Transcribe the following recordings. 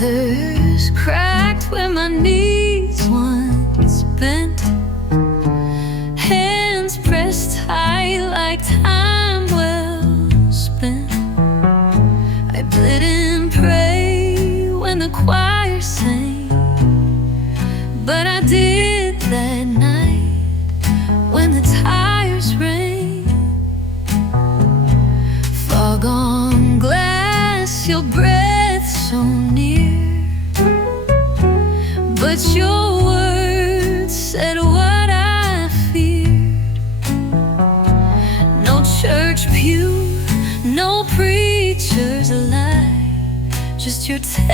Leathers cracked where my knees once bent, hands pressed tight like time well spent. I didn't pray when the choir sang, but I did that night when the tires rang. Fog on glass, your breath so near, but your words said what I feared. No church pew, no preacher's alive, just your taillights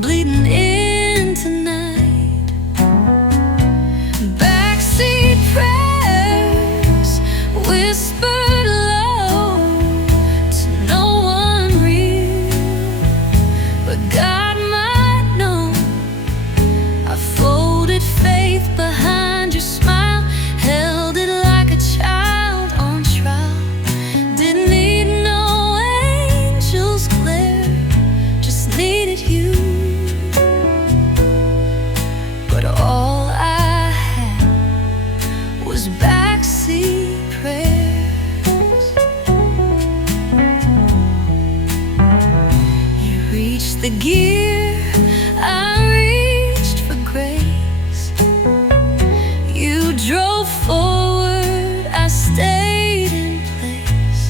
bleeding in tonight. Backseat prayers whispered low to no one real, but God might know. I folded faith behind your smile, held it like a child on trial. Didn't need no angel's glare, just needed you. But all I had was backseat prayers. You reached the gear, I reached for grace. You drove forward, I stayed in place.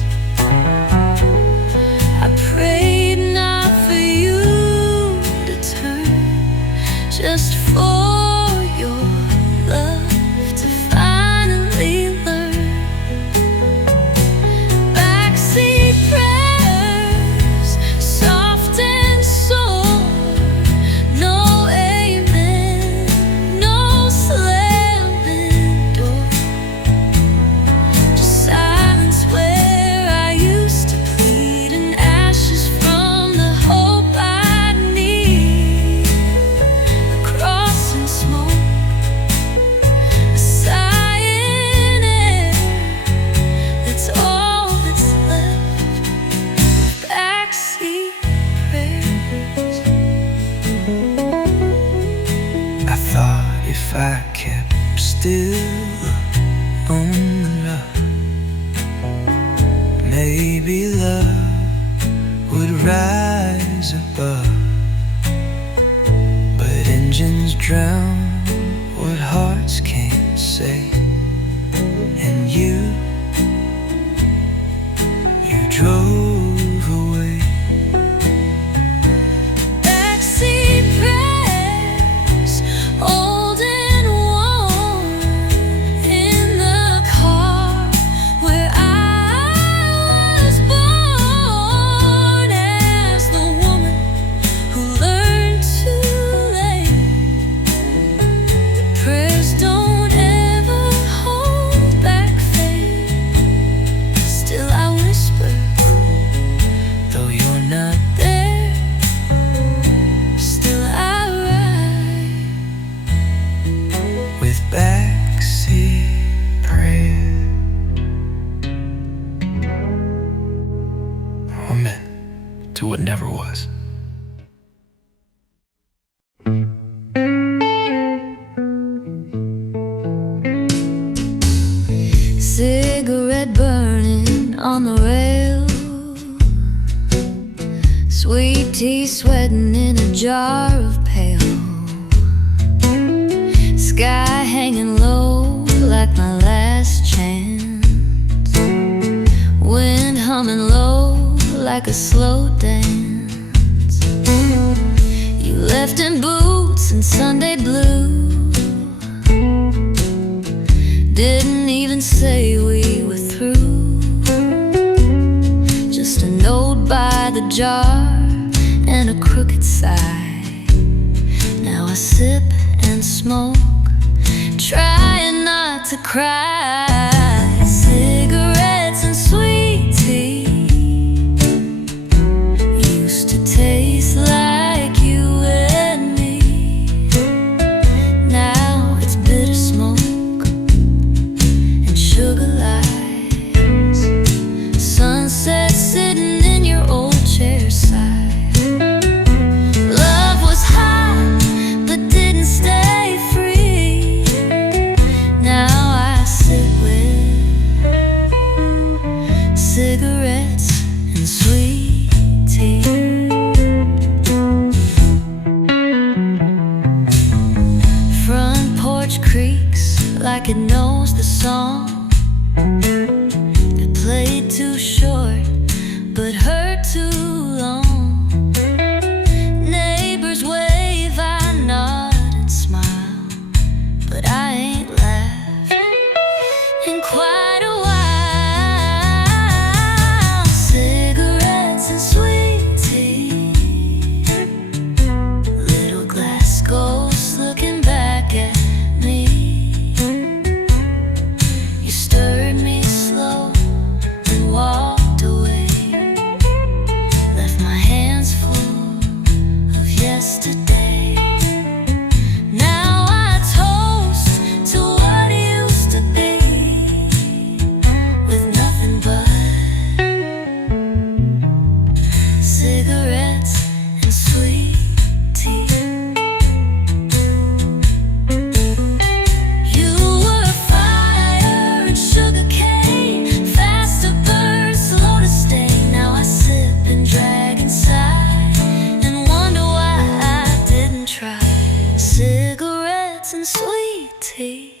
I prayed not for you to turn, just for your love to finally learn. Backseat prayers, soft and sore, no amen, no slamming door, just silence where I used to plead, and ashes from the hope I need. The cross and smoke, a sigh in air, that's all that's left. Backseat prayers. I thought if I kept still on the run, maybe love would rise above. But engines drown what hearts can't say, and you drove away. Backseat prayers, old and worn, in the car where I was born, as the woman who learned too late. Prayers don't ever hold back faith. Still I whisper, though you're not there. Still I ride With backseat prayer. Amen to what never was. cigarette burning on the rail, sweet tea sweating in a jar of pale, sky hanging low like my last chance, wind humming low like a slow dance. You left in boots and Sunday blue, didn't even say we were through, just a note by the jar and a crooked sigh. Now I sip and smoke, trying not to cry. Cigarettes and sweet tea used to taste like you and me. Now it's bitter smoke and sugar lies, sunset sitting in your old chair side. quite a while. Cigarettes and sweet tea, little glass ghosts looking back at me. You stirred me slow and walked away, left my hands full of yesterday. Now I toast to what used to be, with nothing but cigarettes and sweet tea. You were fire and sugar cane, fast to burn, slow to stay. Now I sip and drag inside and wonder why I didn't try. Cigarettes and sweet tea,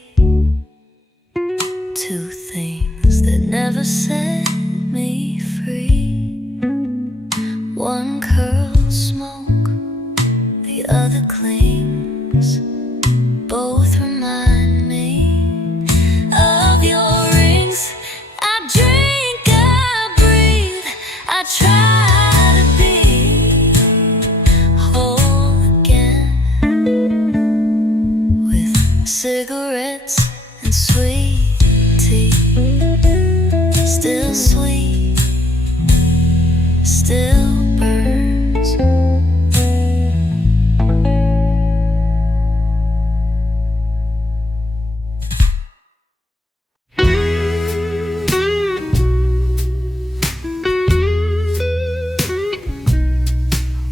two things that never set me free. One curls smoke, the other clings. Both remind me of your rings. I drink, I breathe, I try to be whole again, with cigarettes and sweet tea. Still sweet, still burns.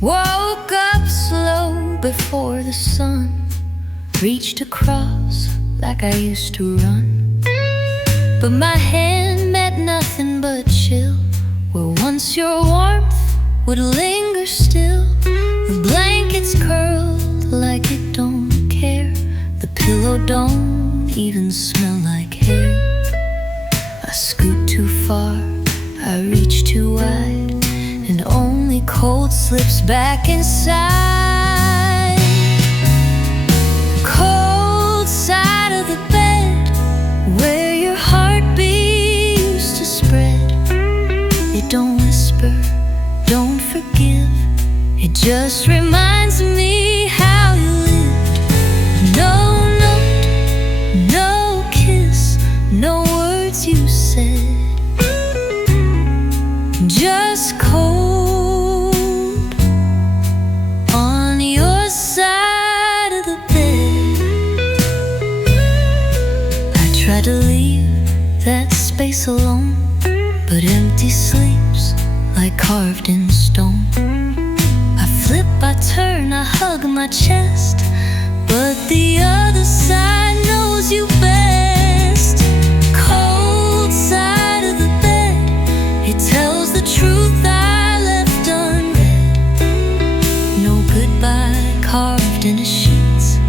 Woke up slow before the sun reached across like I used to run, but my hand met nothing but chill, where once your warmth would linger still. The blankets curled like it don't care, the pillow don't even smell like hair. I scoot too far, I reach too wide, and only cold slips back inside. Cold side of the bed, where your heartbeat used to spread. It don't whisper, don't forgive, it just reminds me how you lived. No note, no kiss, no words you said, just cold on your side of the bed. I try to leave that space alone, but empty sleeps like carved in stone. I flip, I turn, I hug my chest, but the other side knows you best. Cold side of the bed, it tells the truth I left unread. No goodbye carved into sheets,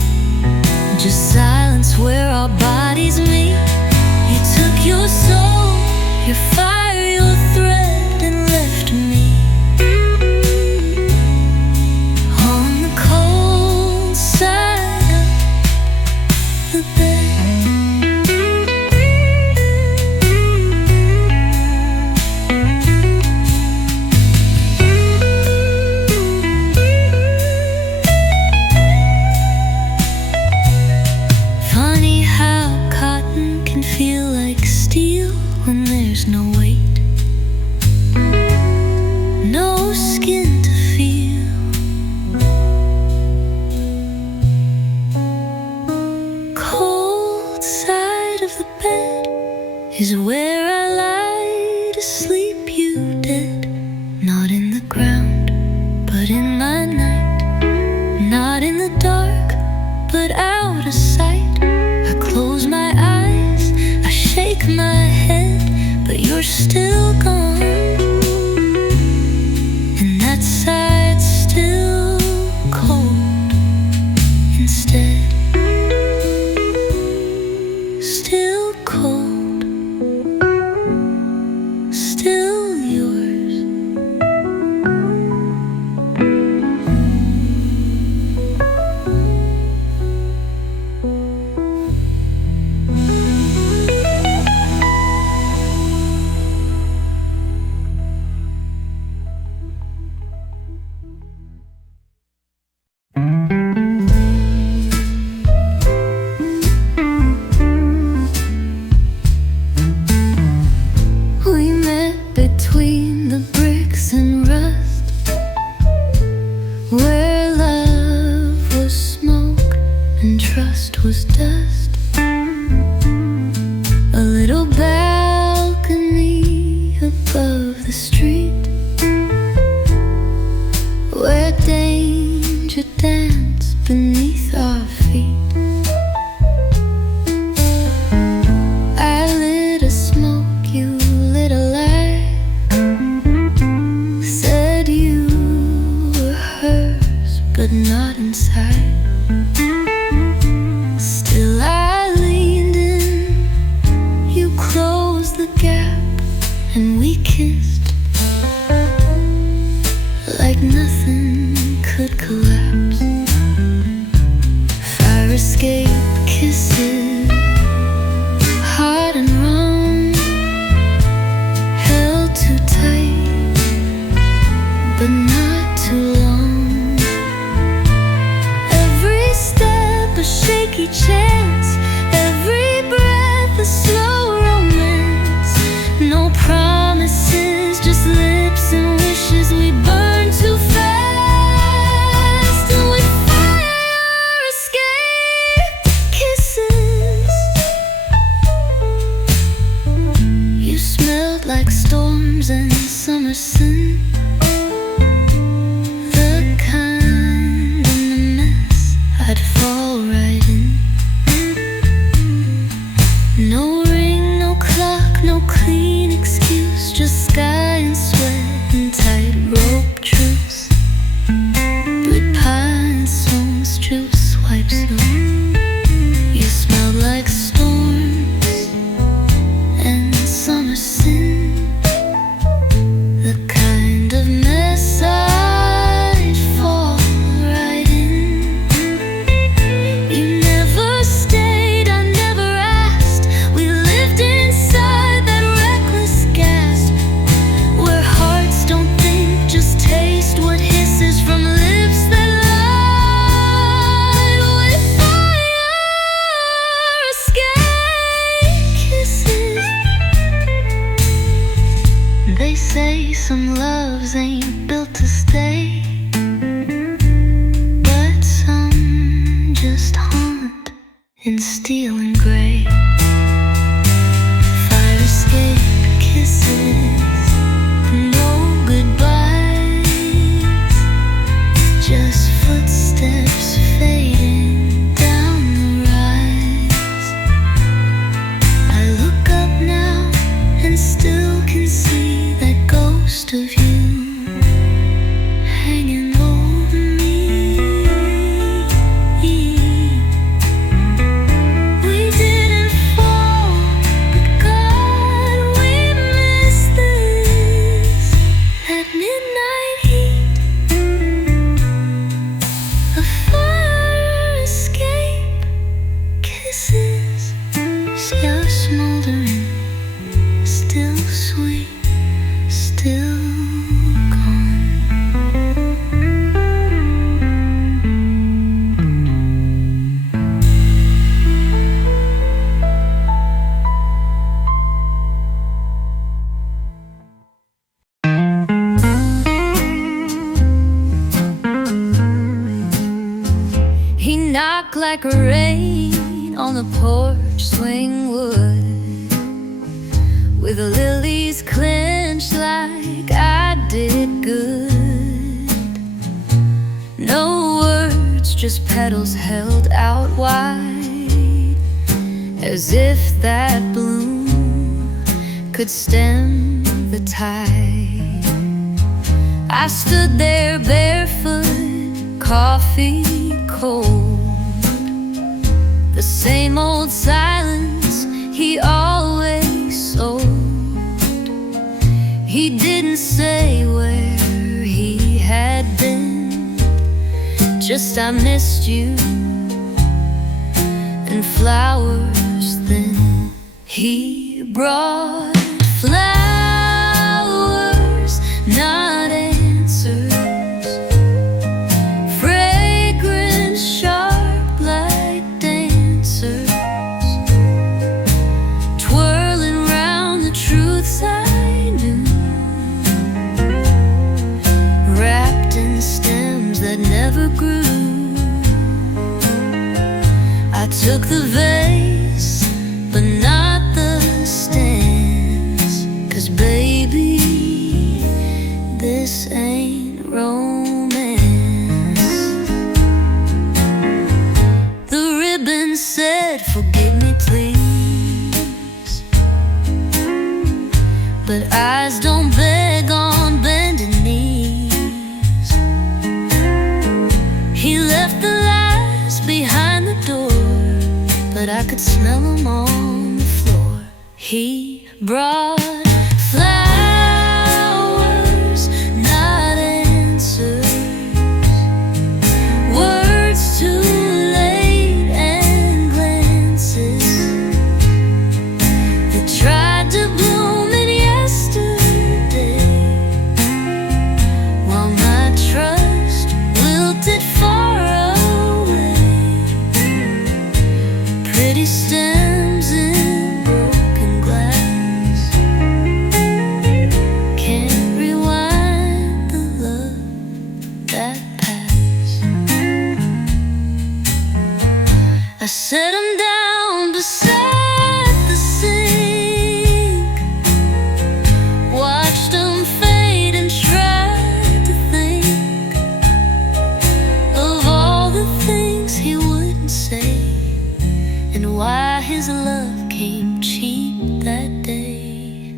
just silence where our bodies meet. You took your soul, your fire, your thread, and left me on the cold side of the bed. Funny how cotton can feel like steel when there's no weight, no skin to feel. Cold side of the bed is where I lie to sleep, you dead. Not in the ground, but in my night. Not in the dark, but out of sight. I close my eyes, I shake my head, but you're still gone, and that side's still cold instead. Still cold, still yours. little balcony above the street, where danger danced beneath our feet. I lit a smoke, you lit a light, said you were hers, but not inside. Still I leaned in, you closed the gap, and we kissed like nothing could collapse. Fire escape kisses, hot and wrong, held too tight, but not too long. Every step a shaky chance, every breath a slow romance. No promises, just lips and wishes. We burn too fast, and we fire escape kisses. You smelled like storms and summer sun, the kind in the mess I'd fall right in. No ring, no clock, no clean excuse, just sky and sweat and tightrope truce. Good pie and someone's juice wipes you. You smelled like storms and summer sin, the kind of mess I'd fall right in. You never stayed, I never asked. We lived inside that reckless gasp, where hearts don't think, just taste what hisses from lips that lied. With fire escape kisses. They say some loves ain't built to stay, but some just haunt in steel and gray. Fire escape kisses, no goodbyes, just footsteps fading down the rise. I look up now and still can see that ghost of you hanging over me. We didn't fall, but God, we missed this. That midnight heat, a fire escape kisses, still smoldering, still sweet, still gone. He knocked like rain on the porch, swing wood, with the lilies clenched like I did good. No words, just petals held out wide, as if that bloom could stem the tide. I stood there barefoot, coffee cold, the same old silence he always sold. He didn't say where he had been, just I missed you, and flowers then. He brought flowers, not answers, fragrance sharp like dancers, twirling round the truths I knew, wrapped in stems that never grew. I took the vase, but not the but eyes don't beg on bending knees. He left the lies behind the door, but I could smell them on the floor. He brought flowers, not answers, words too late and glances that tried to bloom in yesterday, while my trust wilted far away. Pretty stems in broken glass can't rewind the love that passed. I set 'em down beside the sink, watched 'em fade and tried to think of all the things he wouldn't say, and why his love came cheap that day.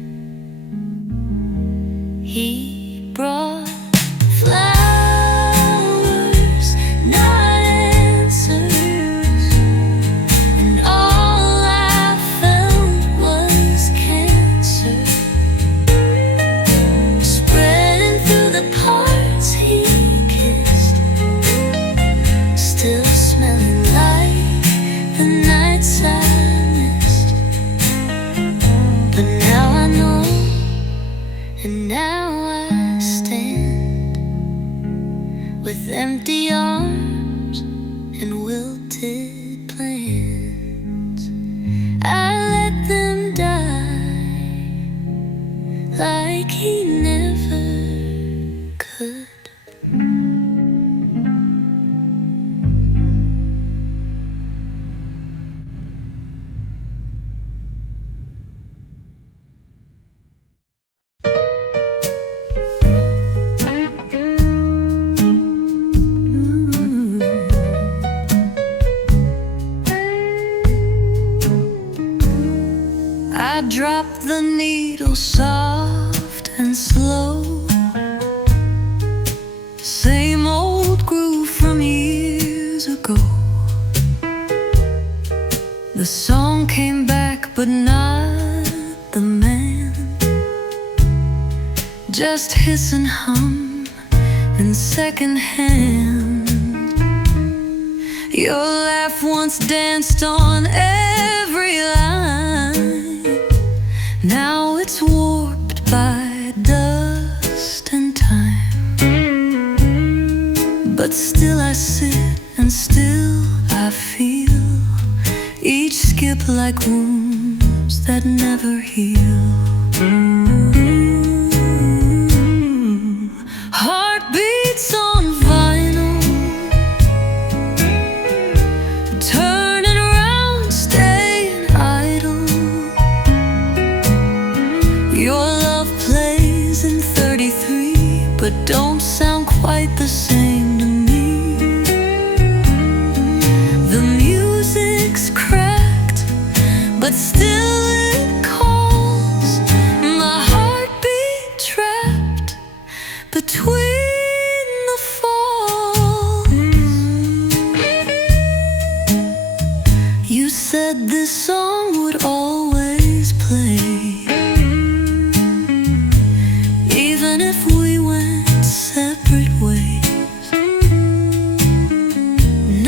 He brought flowers, not answers, and all I felt was cancer spreading through the parts he kissed, still smelling like the nights I missed. But now I know, and now I stand with empty arms and wilted plans. I let them die like he never could. I dropped the needle soft and slow, same old groove from years ago. The song came back, but not the man, just hiss and hum in second hand. Your laugh once danced on every line, now it's warped by dust and time. But still I sit and still I feel each skip like wounds that never heal. Heartbeats on vinyl, turning around, staying idle. Your love plays in 33, but don't sound quite the same to me. The music's cracked, but still it calls. My heartbeat trapped between the falls. You said this song would always play, even if we went separate ways.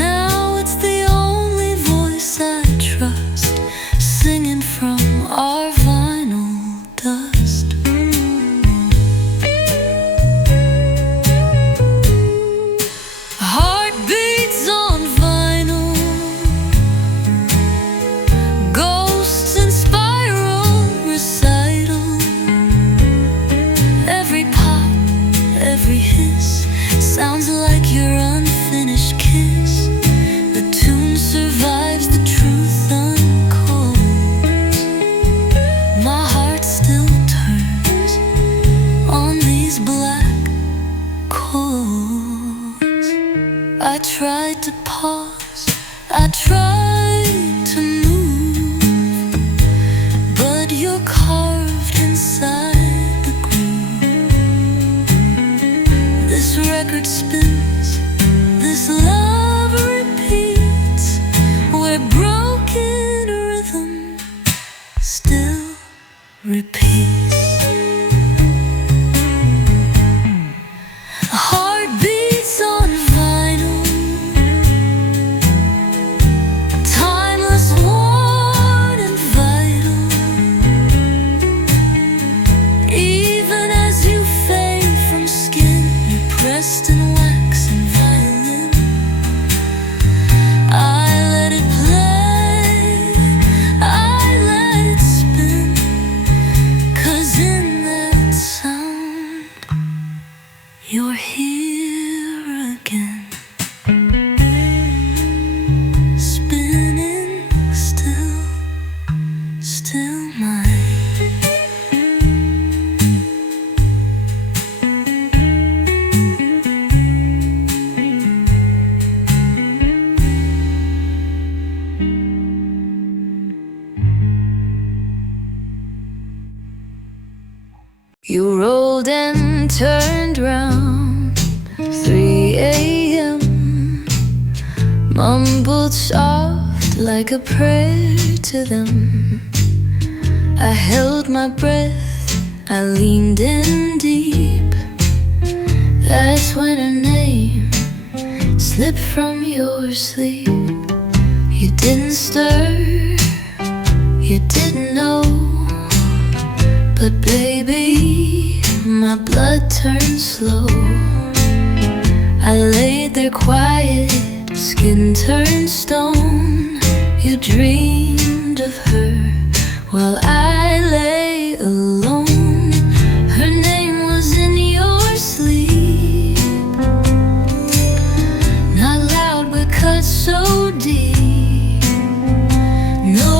Now it's the only voice I trust, singing from our vinyl dust. Heartbeats on vinyl, ghosts in spiral recital. Every pop, every hiss sounds like your unfinished kiss. The tune survives the truth uncaused. My heart still turns on these black chords. I tried to pause, I tried to move, but you're carved inside record spins, this love repeats, where broken rhythm still repeats. Heartbeats on vinyl, timeless, worn and vital. Even as you fade from skin, you pressed in wax and violin. I let it play, I let it spin, 'cause in that sound you're here again, spinning still, still mine. You rolled and turned round, 3 a.m. mumbled soft like a prayer to them. I held my breath, I leaned in deep. That's when her name slipped from your sleep. You didn't stir, you didn't know, but baby, my blood turned slow. I laid there quiet, skin turned stone. You dreamed of her while I lay alone. Her name was in your sleep, not loud but cut so deep. No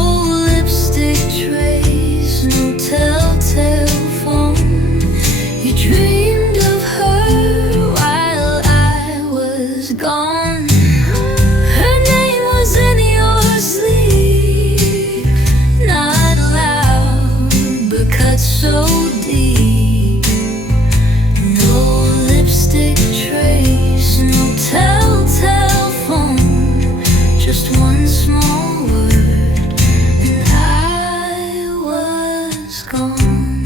lipstick trace, no telltale phone. You dreamed of her while I was gone. Her name was in your sleep, not loud but cut so deep. No lipstick trace, no telltale phone, just one small word, and I was gone.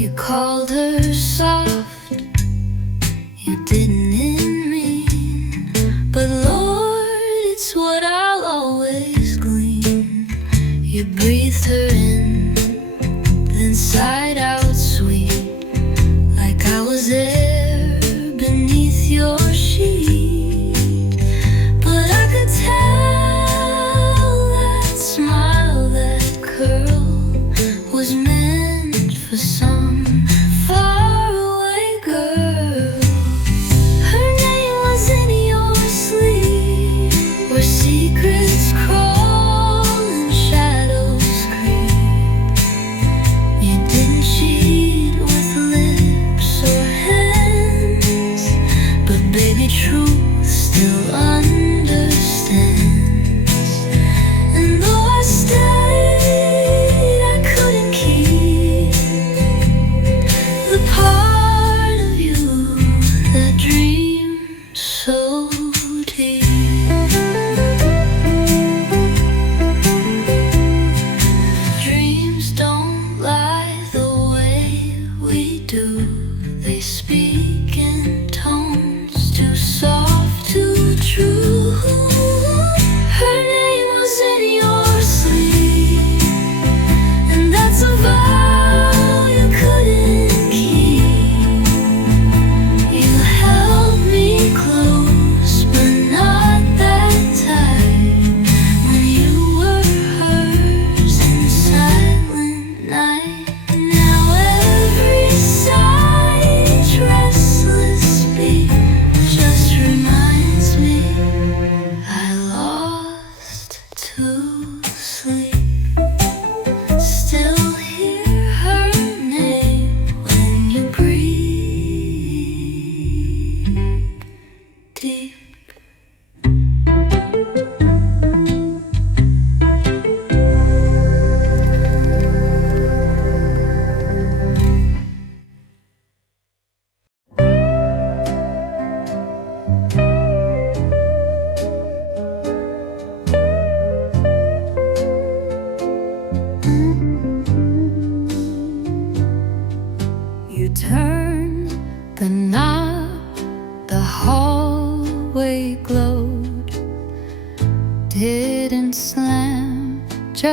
You called her soft, you didn't mean, but Lord, it's what I'll always glean. You breathed her in, then sighed out sweet, like I was air beneath your sheet. But I could tell that smile, that curl was meant for some faraway girl. Her name was in your sleep, where secrets crawl and shadows creep. You didn't cheat with lips or hands, but baby, truth still understands. And though I stayed, I couldn't keep the part of you that dreams so deep. Dreams don't lie the way we do. They speak in tones too soft, too true. Her name was in your sleep, and that's a vow you couldn't keep. You held me close, but not that tight, when you were hers in the silent night. Now every sigh, each restless beat, just reminds me I lost to sleep. Still hear her name when you breathe deep.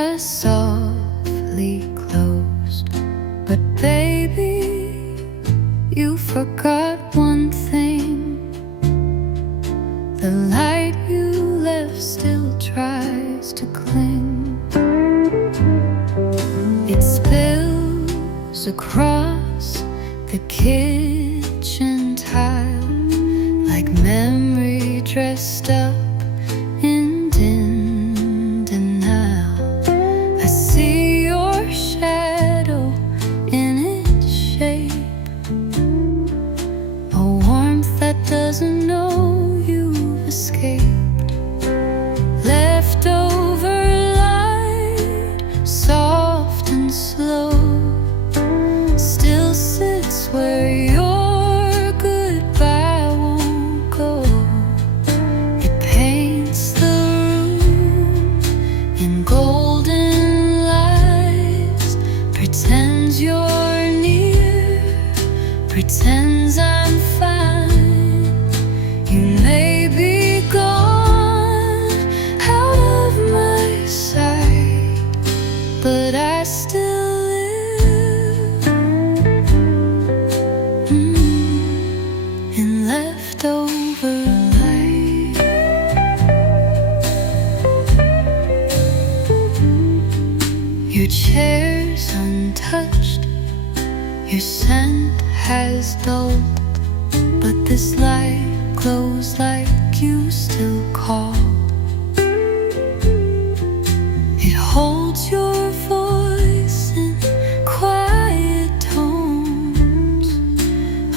press softly closed. But baby, you forgot one thing. The light you left still tries to cling. It spills across the kitchen tile like memory dressed up in dim denial. I see your shadow in its shape, a warmth that doesn't know you've escaped. Leftover light, soft and slow, still sits where your goodbye won't go. It paints the room in golden lights, pretends you're near, pretends I'm fine. You may be gone out of my sight, but I still live in leftover light. Your chair's untouched, your scent has dulled, but this light glows like you still call. It holds your voice in quiet tones,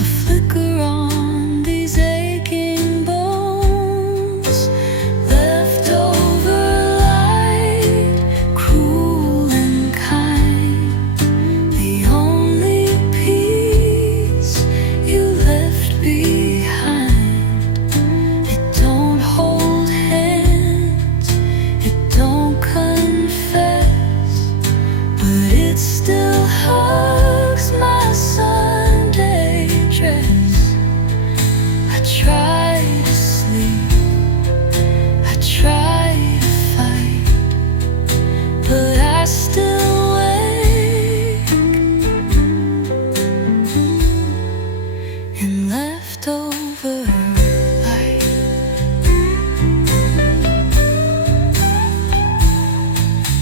a flicker on these aching bones. Leftover light, cruel and kind, the only peace you left behind. It don't hold hands, it don't confess, but it still hugs my Sunday dress. I try to sleep, I try to fight, but I still wake in leftover light.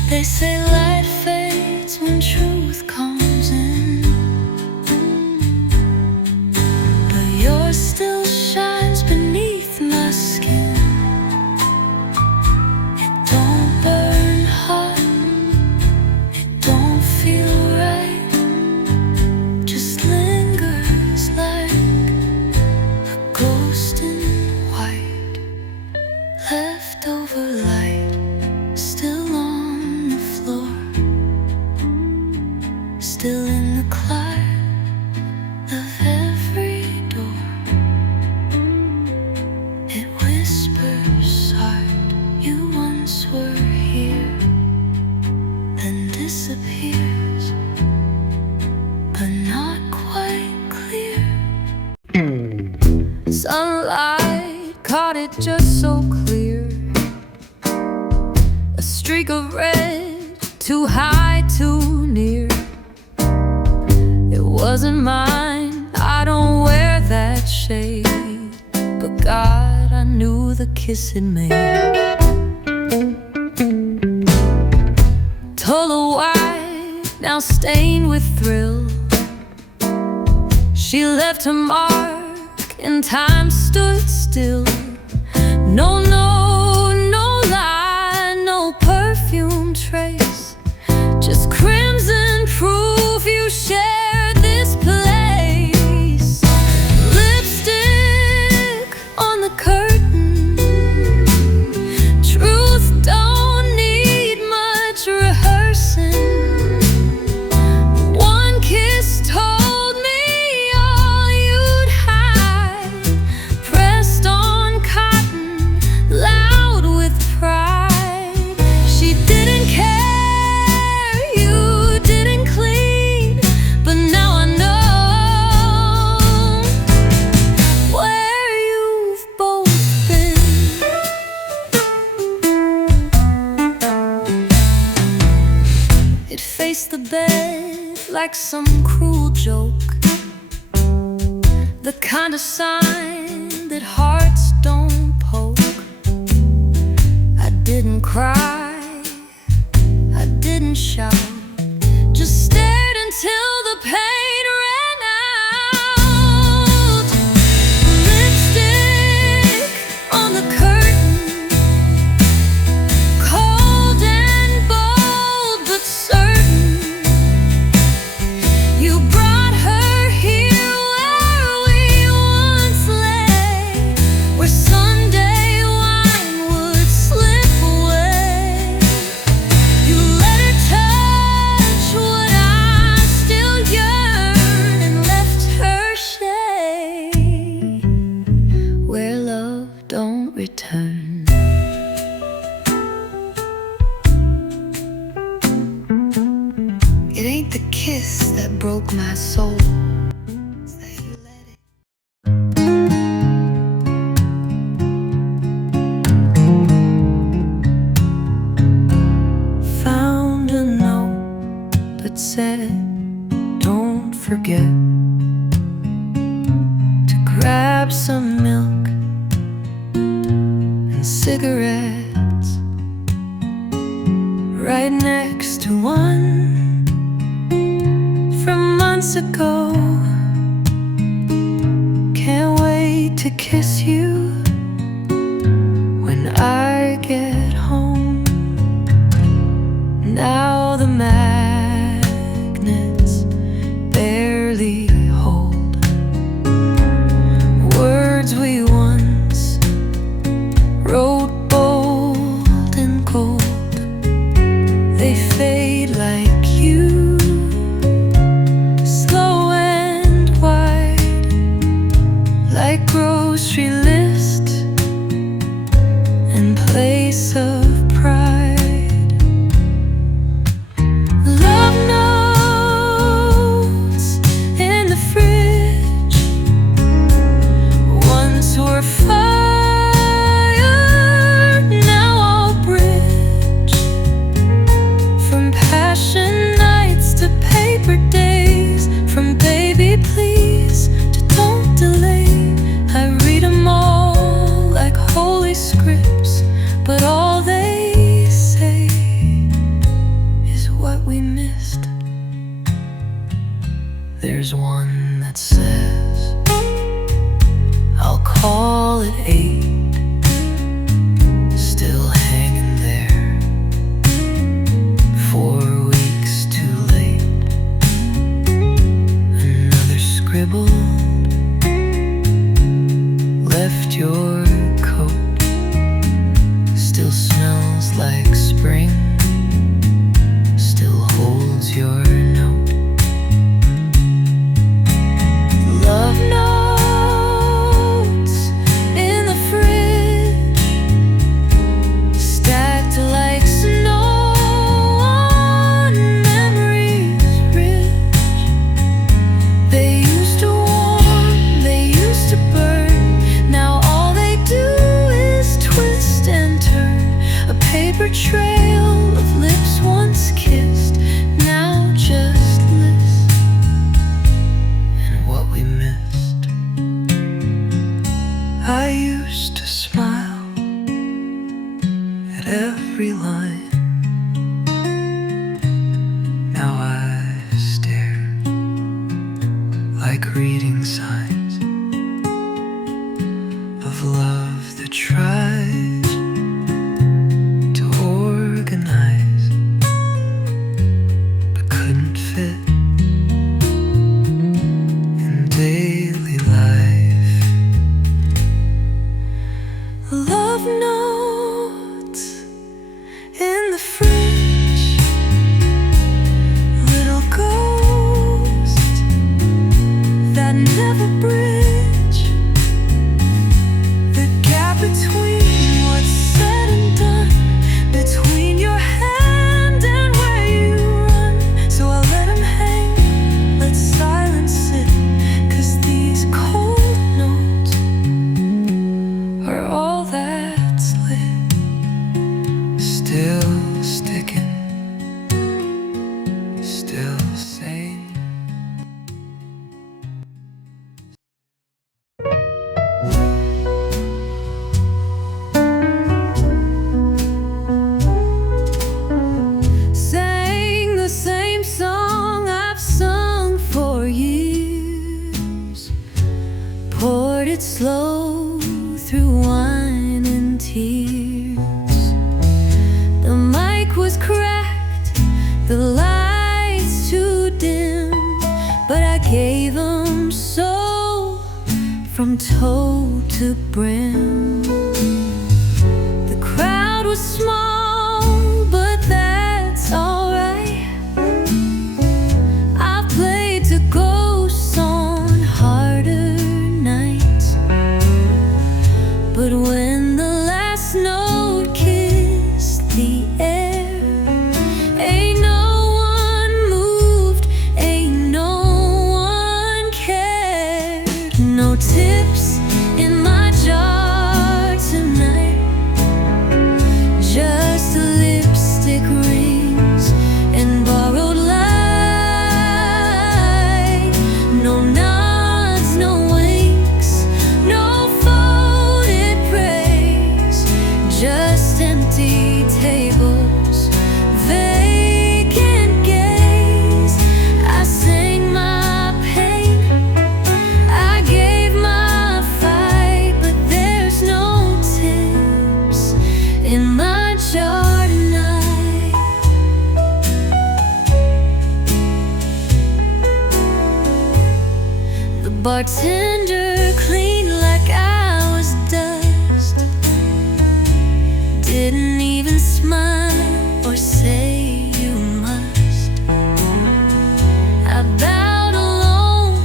They say light fades when truth comes in, but yours still shines beneath my skin. It don't burn hot, it don't feel right, just lingers like a ghost in white. Leftover light, still on the floor, still in the quiet of every door. It whispers hard, you once were here, then disappears, but not quite clear. Sunlight caught it just so clear, a streak of red, too high, too near. It wasn't mine, I don't wear that shade, but God, I knew the kiss it made. Tolo white, now stained with thrill, she left her mark and time stood still. No, no, no lie, no perfume trace, just crimson proof you shared this place. Lipstick on the curtain, truth don't need much rehearsing. One kiss told me all you'd hide, pressed on cotton, loud with pride. She didn't care, you It faced the bed like some cruel joke, the kind of sign that hearts don't poke. I didn't cry, I didn't shout, just stared until the pain ran out. Lipstick on the curtain, cold and bold but certain. You brought her here where we once lay, where Sunday wine would slip away. You let her touch what I still yearn, and left her shade where love don't return. It ain't the kiss that broke my soul. It's that you let it. Found a note that said, don't forget to grab some milk and cigarettes, right next to one from months ago. Can't wait to kiss you when I get home. Now the magnets barely hold words we once wrote bold and cold. They fade like you, slow and wide, like grocery list and place of pride. Love notes in the fridge once were fire, now all bridge. From passion nights to paper days, from baby please to don't delay. I read 'em all like holy scripts, but all they say is what we missed. There's one that says, I'll call at 8, still hanging there, 4 weeks too late. Another scribble, left your coat, still smells like spring, still holds your note. Love notes in the fridge, stacked like snow on memories rich. They used to warm, they used to burn, now all they do is twist and turn. A paper trail of lips once kissed, now just lists and what we missed. I used to smile at every line, now I stare like reading signs of love that tries to organize but couldn't fit in daily life. Love notes in the fridge, little ghost that from toe to brim. The crowd was small, but that's alright. I've played to ghosts on harder nights, but when the last note kissed the air, ain't no one moved, ain't no one cared. No tips in my jar tonight, just lipstick rings and borrowed light. No nods, no winks, no folded praise, just empty tables, vacant gaze. I sang my pain, I gave my fight, but there's no tips in my jar tonight. The bartender cleaned like I was dust, didn't even smile or say you must. I bowed alone,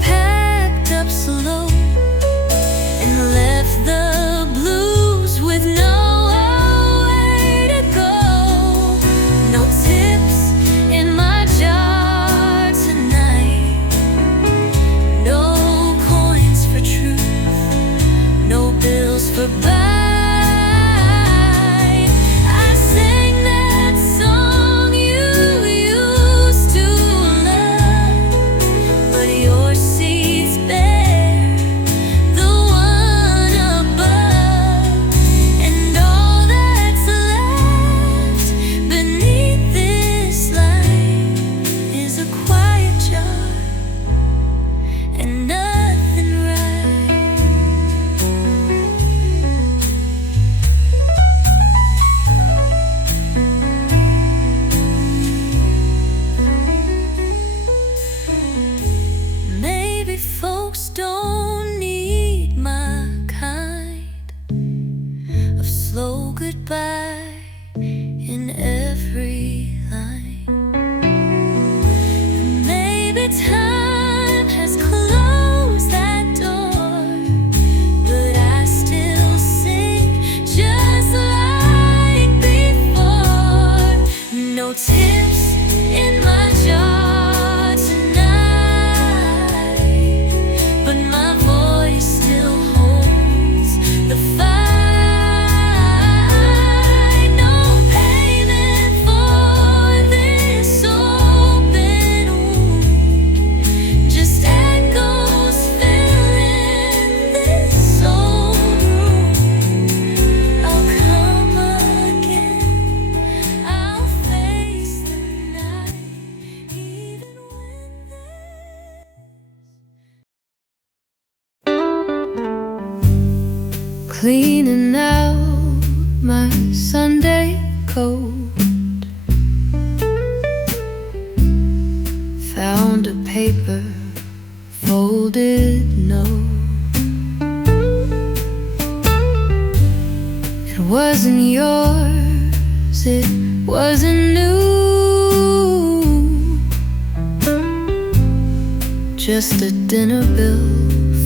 packed up slow, and left the blues with nowhere to go. No tips in my jar tonight, no coins for truth, no bills for bite. I sang that song you used to love, but your seat's bare, the one above, and all that's left beneath this light is a quiet jar and nothing right. Maybe folks don't need my kind of slow goodbye in every line. Maybe time has closed that door, but I still sing just like before. No tips in my jar tonight, but my voice still holds the fight. No payment for this open wound, just echoes filling this old room. I'll come again, I'll face the night, even when cleaning out my Sunday coat, found a paper folded note. It wasn't yours, it wasn't new, just a dinner bill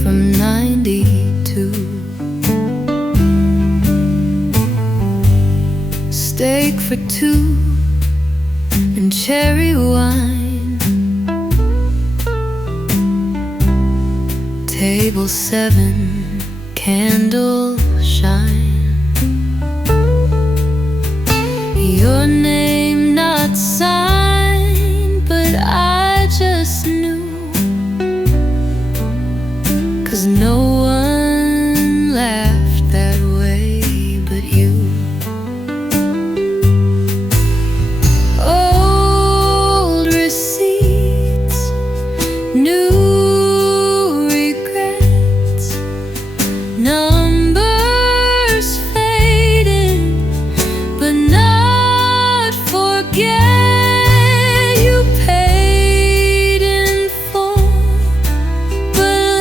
from '92. Steak for two and cherry wine, table 7, candle shine. Your name not signed, but I just knew, 'cause no one laughed that way but you. Old receipts, new regrets, numbers fading, but not forget. You paid in full, but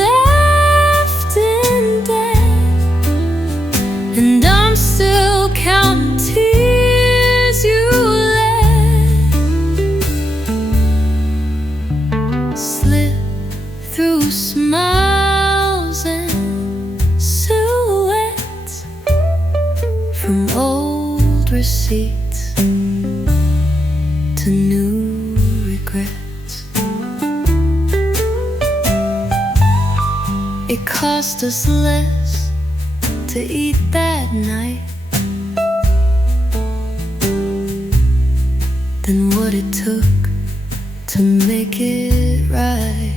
to new regrets. It cost us less to eat that night than what it took to make it right.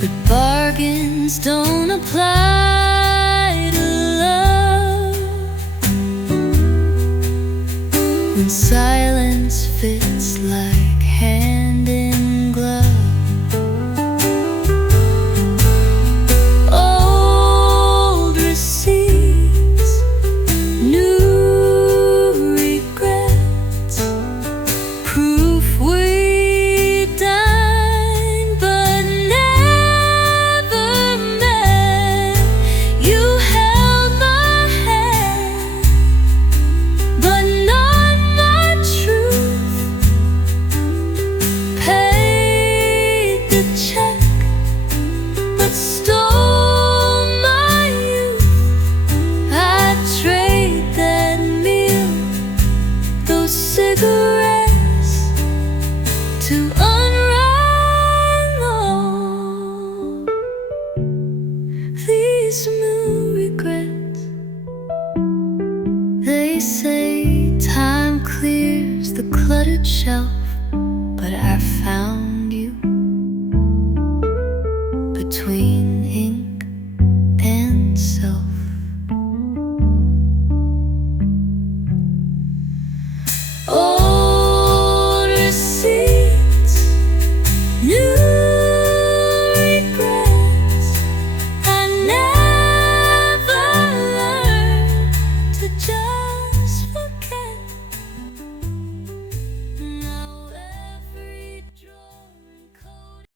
But bargains don't apply to love when silence fits like hand in glove. Old receipts, new regrets, proof we dined but never met. You held my hand, but not my truth. Paid the check, but stole my youth. I'd trade that meal, those cigarettes, to unravel these new regrets. They say time clears the cluttered shelf, but I found you between ink and self. Old receipts, new regrets. I never learned to just forget. Now every drawer and code.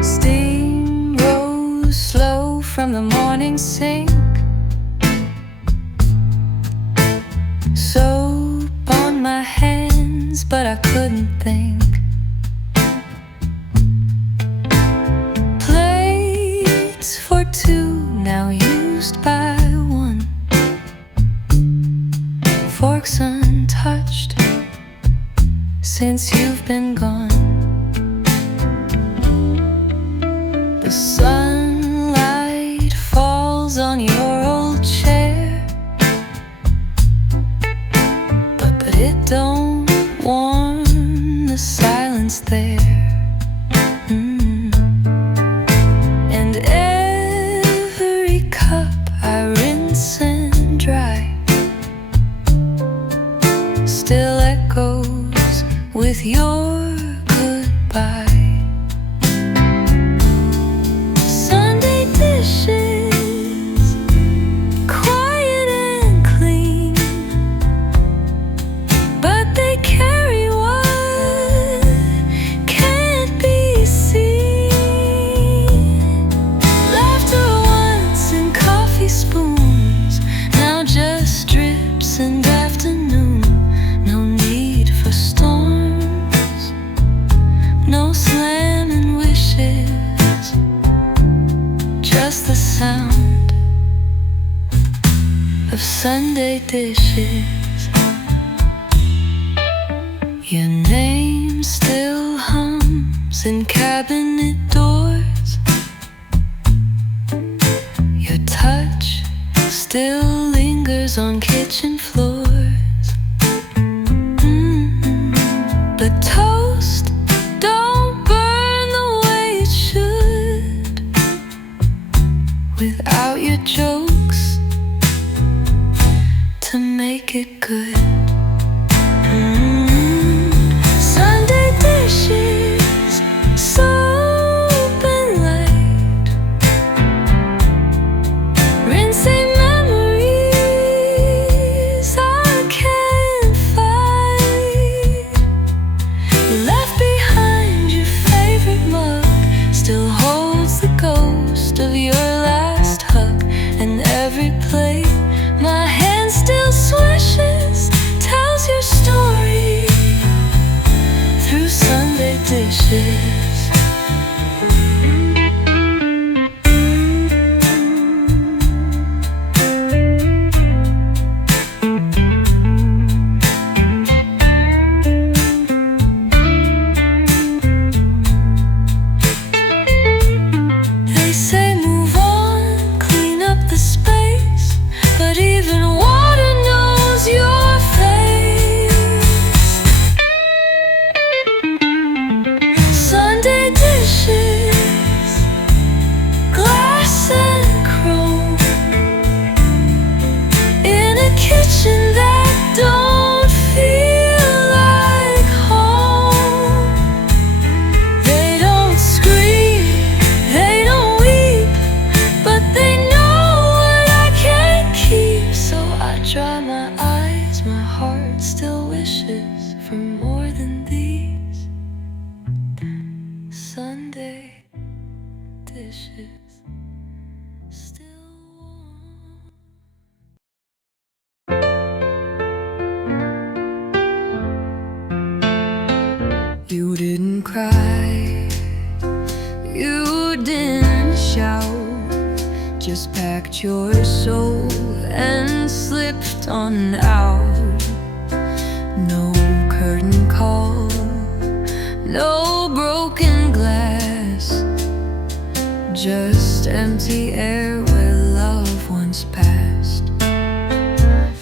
Steam rose slow from the morning sink. Soap on my hands, but I couldn't think. Plates for two, now used by one. Forks untouched since you've been gone. The sunlight falls on your old chair, but it don't warm the silence there. And every cup I rinse and dry still echoes with your goodbye. Sunday dishes, quiet and clean, but they carry what can't be seen. Laughter once in coffee spoons, now just drips and afternoon. No need for storms, no slamming wishes, just the sound of Sunday dishes. Your name still hums in cabinet doors. Your touch still lingers on kitchen floors. But toast don't burn the way it should without your jokes to make it good. Sunday dishes, soap and light, rinsing memories. dishes still warm. You didn't cry, you didn't shout, just packed your soul and slipped on out. No curtain call, no broken glass, just empty air where love once passed.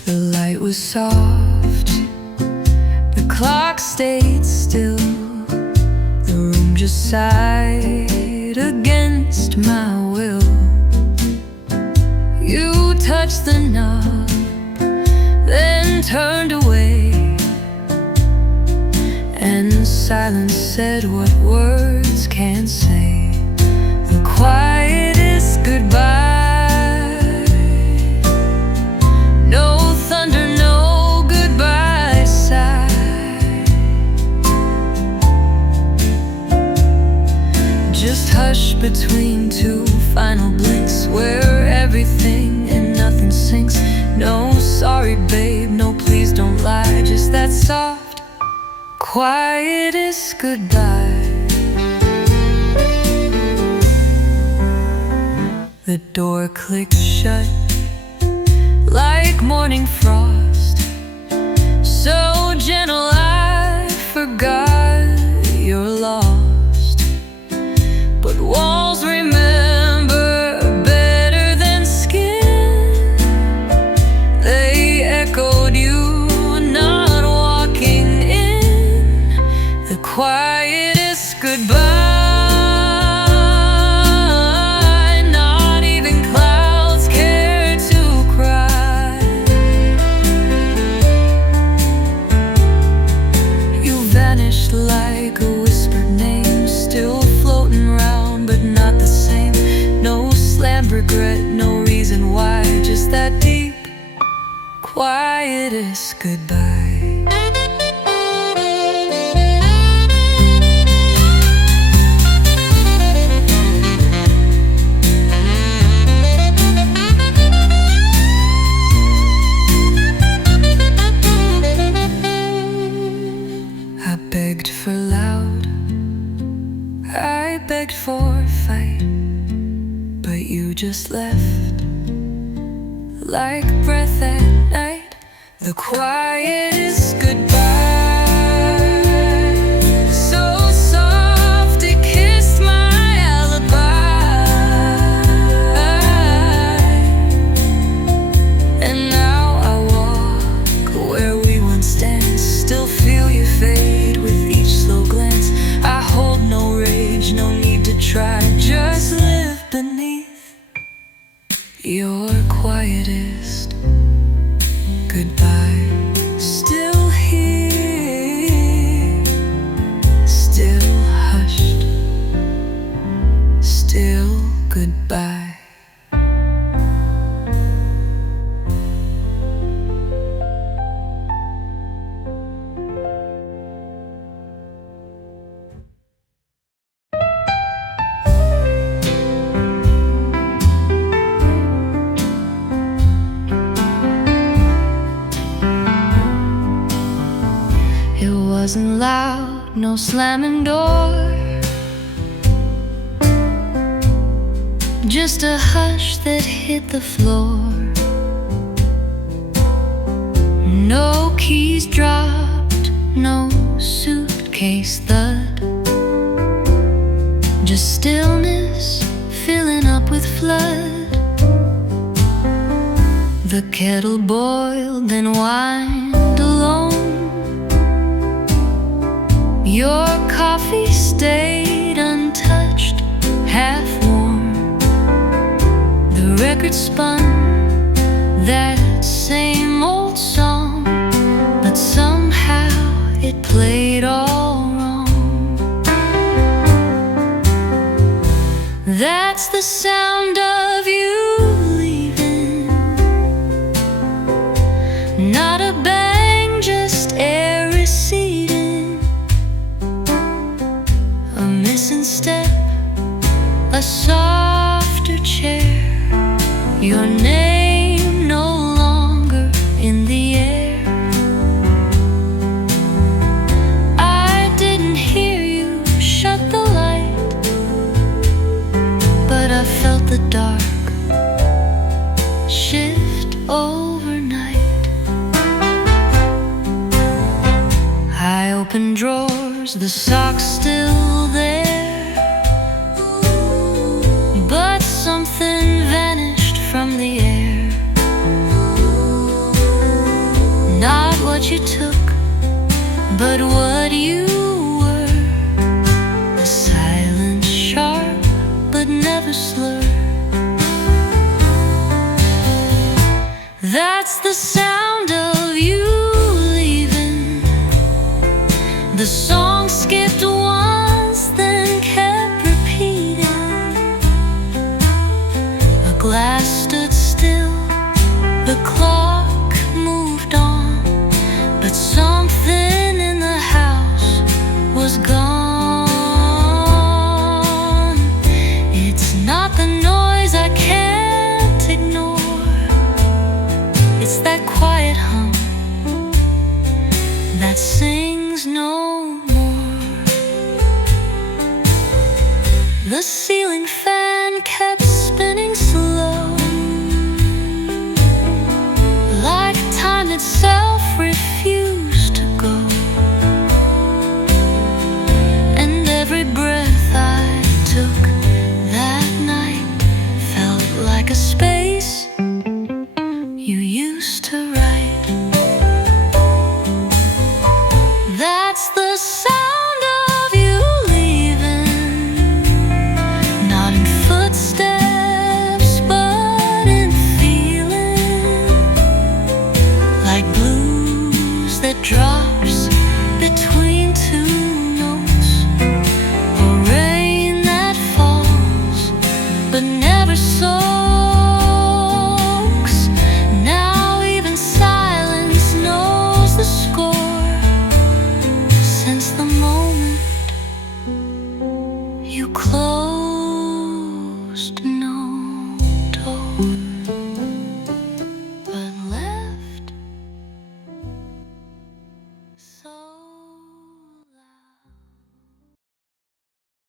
The light was soft, the clock stayed still, the room just sighed against my will. You touched the knob, then turned away, and silence said what words can't say. The quietest goodbye. No thunder, no goodbye sigh. Just hush between two final blinks, where everything and nothing sinks. No sorry babe, no please don't lie, just that soft, quietest goodbye. The door clicked shut like morning frost, so gentle I forgot you're lost. But walls remember better than skin. They echoed you not walking in. The quietest goodbye. Like a whispered name, still floating round but not the same. No slammed regret, no reason why, just that deep, quietest goodbye. I begged for loud, I begged for a fight, but you just left like breath at night. The quietest goodbye, so soft it kissed my alibi. And now I walk where we once danced, still feel you fade with each slow glance. I hold no rage, no need to try, just live beneath your quietest goodbye. Still here, still hushed, still goodbye. It wasn't loud, no slamming door, just a hush that hit the floor. No keys dropped, no suitcase thud, just stillness filling up with flood. The kettle boiled, then whined alone. Your coffee stayed untouched, half warm. The record spun that same old song, but somehow it played all wrong. That's the sound of you leaving, not a bang, just air receding. A missing step, a softer chair, your name no longer in the air. I didn't hear you shut the light, but I felt the dark shift overnight. I opened drawers, the socks still there, but something vanished from the air. Not what you took, but what you were. A silence sharp, but never slur. That's the sound of you leaving. The song skipped once, then kept repeating. A glass stood still, the clock moved on, but something in the house was gone. It's not the noise I can't ignore, it's that quiet hum that sings no more. The ceiling fan kept spinning slowly,